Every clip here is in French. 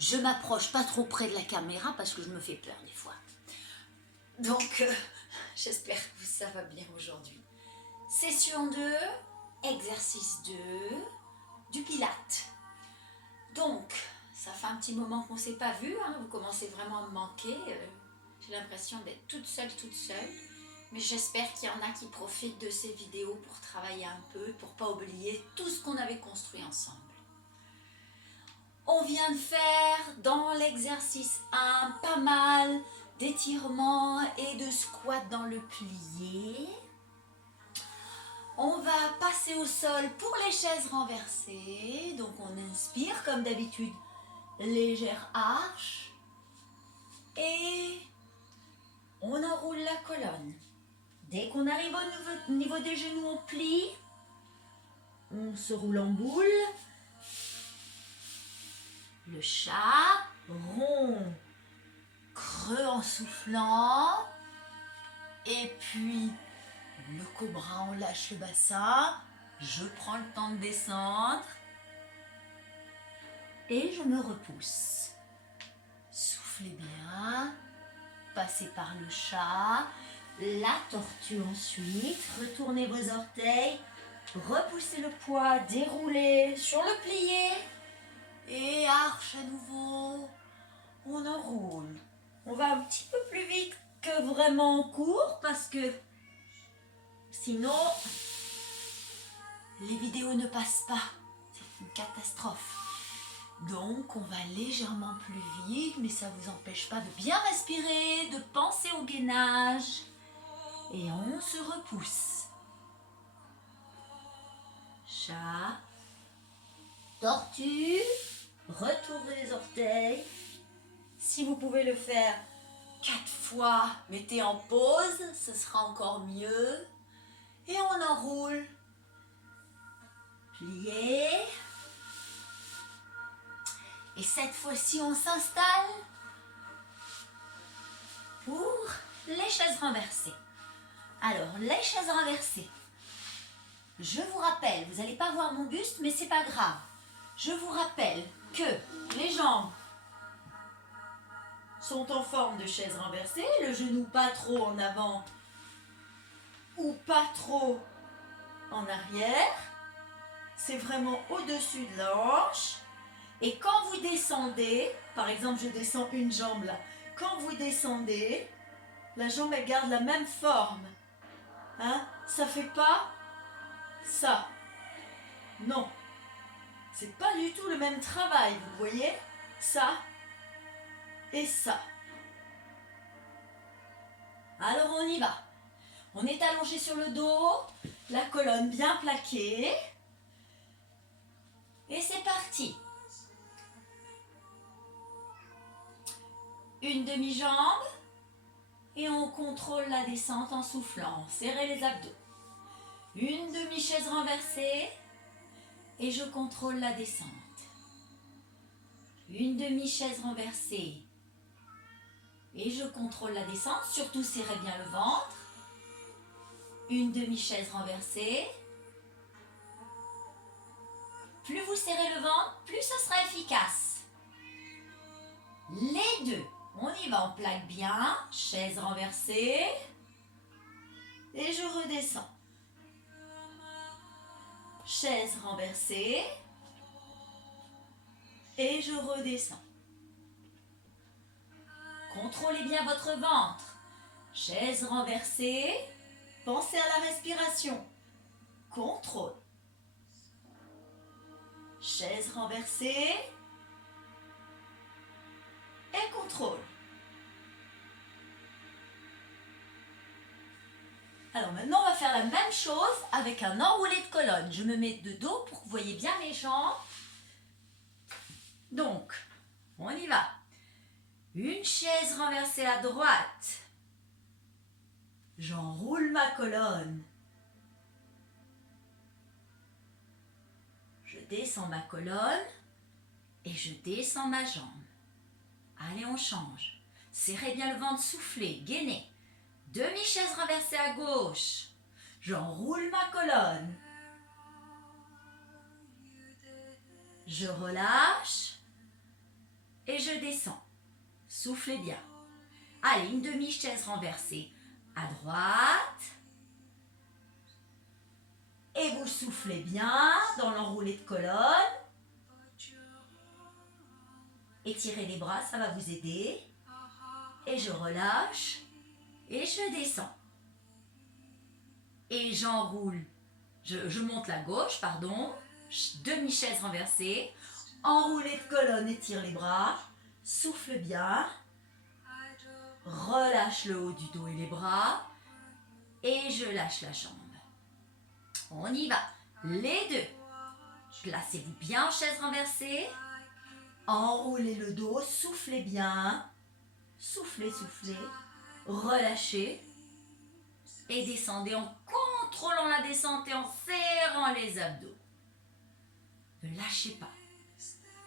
Je m'approche pas trop près de la caméra parce que je me fais peur des fois. Donc, j'espère que ça va bien aujourd'hui. Session 2, exercice 2, du Pilates. Donc, ça fait un petit moment qu'on ne s'est pas vu, hein, vous commencez vraiment à me manquer. J'ai l'impression d'être toute seule. Mais j'espère qu'il y en a qui profitent de ces vidéos pour travailler un peu, pour ne pas oublier tout ce qu'on avait construit ensemble. On vient de faire dans l'exercice 1 pas mal d'étirements et de squats dans le plié. On va passer au sol pour les chaises renversées. Donc on inspire comme d'habitude, légère arche. Et on enroule la colonne. Dès qu'on arrive au niveau des genoux, on plie. On se roule en boule. Le chat, rond, creux en soufflant. Et puis, le cobra, on lâche le bassin. Je prends le temps de descendre. Et je me repousse. Soufflez bien. Passez par le chat. La tortue ensuite. Retournez vos orteils. Repoussez le poids. Déroulez sur le plié. Et arche à nouveau. On enroule. On va un petit peu plus vite que vraiment en cours parce que sinon les vidéos ne passent pas. C'est une catastrophe. Donc on va légèrement plus vite, mais ça ne vous empêche pas de bien respirer, de penser au gainage. Et on se repousse. Chat. Tortue. Retournez les orteils. Si vous pouvez le faire 4 fois, mettez en pause, ce sera encore mieux. Et on enroule. Plié. Et cette fois-ci, on s'installe pour les chaises renversées. Alors, les chaises renversées. Je vous rappelle, vous n'allez pas voir mon buste, mais c'est pas grave. Je vous rappelle que les jambes sont en forme de chaise renversée, le genou pas trop en avant ou pas trop en arrière. C'est vraiment au-dessus de la hanche. Et quand vous descendez, par exemple je descends une jambe là, quand vous descendez, la jambe elle garde la même forme. Hein? Ça fait pas ça. Non. C'est pas du tout le même travail, vous voyez? Ça et ça. Alors on y va. On est allongé sur le dos, la colonne bien plaquée. Et c'est parti. Une demi-jambe. Et on contrôle la descente en soufflant. Serrez les abdos. Une demi-chaise renversée. Et je contrôle la descente. Une demi-chaise renversée. Et je contrôle la descente. Surtout serrez bien le ventre. Une demi-chaise renversée. Plus vous serrez le ventre, plus ce sera efficace. Les deux. On y va, on plaque bien. Chaise renversée. Et je redescends. Chaise renversée. Et je redescends. Contrôlez bien votre ventre. Chaise renversée. Pensez à la respiration. Contrôle. Chaise renversée. Et contrôle. Alors maintenant, on va faire la même chose avec un enroulé de colonne. Je me mets de dos pour que vous voyez bien mes jambes. Donc, on y va. Une chaise renversée à droite. J'enroule ma colonne. Je descends ma colonne et je descends ma jambe. Allez, on change. Serrez bien le ventre, soufflez, gainez. Demi-chaise renversée à gauche. J'enroule ma colonne. Je relâche et je descends. Soufflez bien. Allez, une demi-chaise renversée à droite. Et vous soufflez bien dans l'enroulé de colonne. Étirez les bras, ça va vous aider. Et je relâche. Et je descends. Et j'enroule. Je monte la gauche, pardon. Demi-chaise renversée. Enroulé de colonne, étire les bras. Souffle bien. Relâche le haut du dos et les bras. Et je lâche la jambe. On y va. Les deux. Placez-vous bien en chaise renversée. Enroulez le dos. Soufflez bien. Soufflez, soufflez. Relâchez. Et descendez en contrôlant la descente et en serrant les abdos. Ne lâchez pas.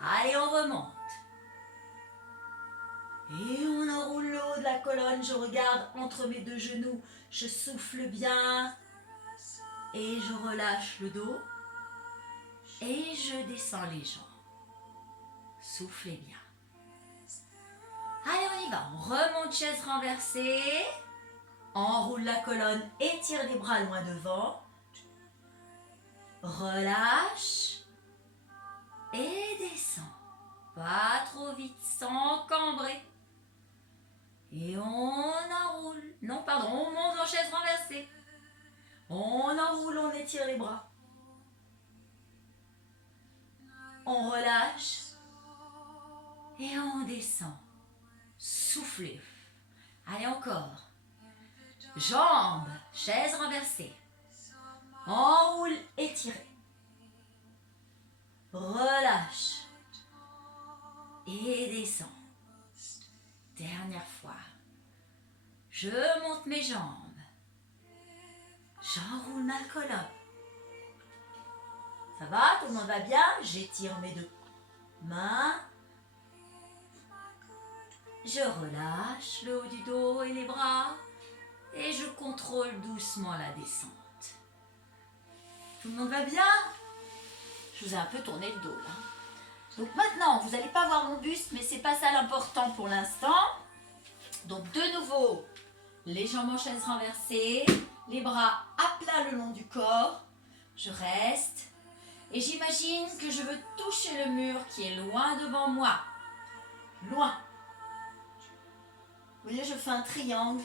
Allez, on remonte. Et on enroule le haut de la colonne. Je regarde entre mes deux genoux. Je souffle bien. Et je relâche le dos. Et je descends les jambes. Soufflez bien. Allez, on y va. On remonte chaise renversée. Enroule la colonne. Étire les bras loin devant. Relâche. Et descend. Pas trop vite, sans cambrer. Et on enroule. Non, pardon, on monte en chaise renversée. On enroule, on étire les bras. On relâche. Et on descend. Soufflez. Allez, encore. Jambes, chaise renversée. Enroule, étirez. Relâche. Et descend. Dernière fois. Je monte mes jambes. J'enroule ma colonne. Ça va? Tout le monde va bien? J'étire mes deux mains. Je relâche le haut du dos et les bras. Et je contrôle doucement la descente. Tout le monde va bien? Je vous ai un peu tourné le dos là. Donc maintenant, vous n'allez pas voir mon buste, mais c'est pas ça l'important pour l'instant. Donc de nouveau, les jambes en chaise renversée, les bras à plat le long du corps. Je reste et j'imagine que je veux toucher le mur qui est loin devant moi. Loin. Vous voyez, je fais un triangle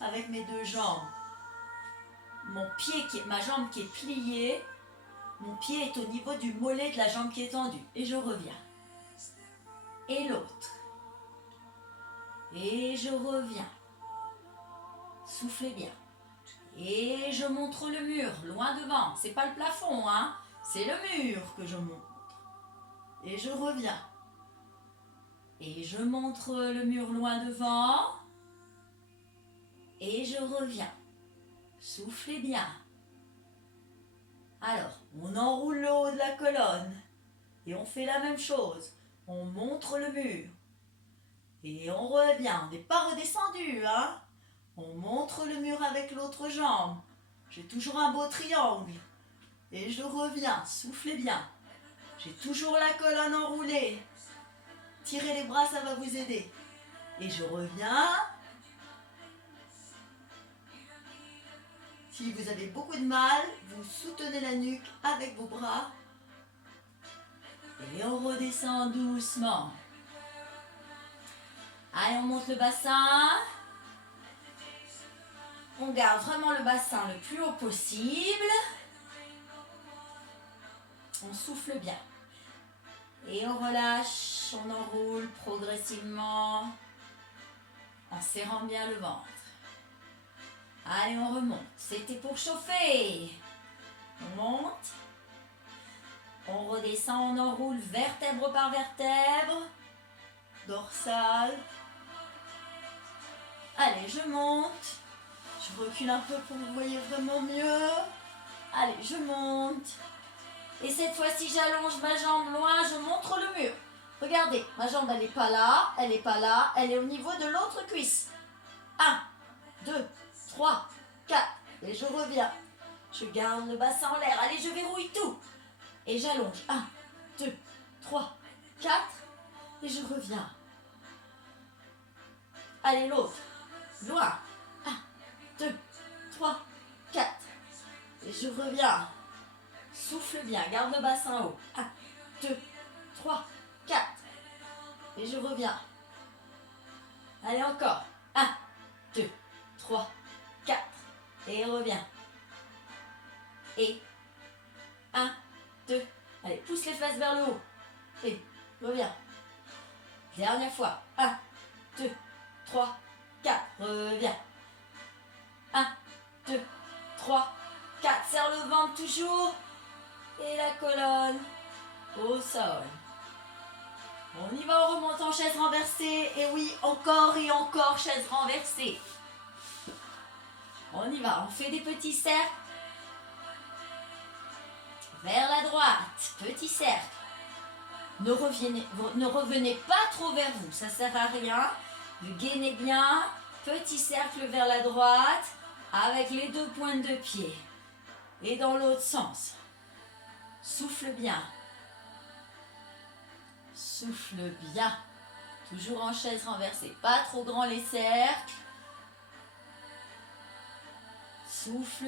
avec mes deux jambes. Ma jambe qui est pliée, mon pied est au niveau du mollet de la jambe qui est tendue. Et je reviens. Et l'autre. Et je reviens. Soufflez bien. Et je montre le mur, loin devant. C'est pas le plafond, hein. C'est le mur que je montre. Et je reviens. Et je montre le mur loin devant. Et je reviens. Soufflez bien. Alors, on enroule le haut de la colonne. Et on fait la même chose. On montre le mur. Et on revient. On n'est pas redescendu, hein. On montre le mur avec l'autre jambe. J'ai toujours un beau triangle. Et je reviens. Soufflez bien. J'ai toujours la colonne enroulée. Tirez les bras, ça va vous aider. Et je reviens. Si vous avez beaucoup de mal, vous soutenez la nuque avec vos bras. Et on redescend doucement. Allez, on monte le bassin. On garde vraiment le bassin le plus haut possible. On souffle bien. Et on relâche, on enroule progressivement en serrant bien le ventre. Allez, on remonte. C'était pour chauffer. On monte. On redescend, on enroule vertèbre par vertèbre. Dorsale. Allez, je monte. Je recule un peu pour que vous voyez vraiment mieux. Allez, je monte. Et cette fois-ci, j'allonge ma jambe loin, je montre le mur. Regardez, ma jambe, elle n'est pas là, elle n'est pas là, elle est au niveau de l'autre cuisse. 1, 2, 3, 4. Et je reviens. Je garde le bassin en l'air. Allez, je verrouille tout. Et j'allonge. 1, 2, 3, 4. Et je reviens. Allez, l'autre. Loin. 1, 2, 3, 4. Et je reviens. Souffle bien, garde le bassin haut. 1, 2, 3, 4. Et je reviens. Allez, encore. 1, 2, 3, 4. Et reviens. Et 1, 2. Allez, pousse les fesses vers le haut. Et reviens. Dernière fois. 1, 2, 3, 4. Reviens. 1, 2, 3, 4. Serre le ventre toujours. Et la colonne au sol. On y va, on remonte en chaise renversée. Et oui, encore et encore chaise renversée. On y va, on fait des petits cercles. Vers la droite, petit cercle. Ne revenez pas trop vers vous, ça ne sert à rien. Vous gainez bien. Petit cercle vers la droite avec les deux pointes de pied. Et dans l'autre sens. Souffle bien. Souffle bien. Toujours en chaise renversée. Pas trop grand les cercles. Souffle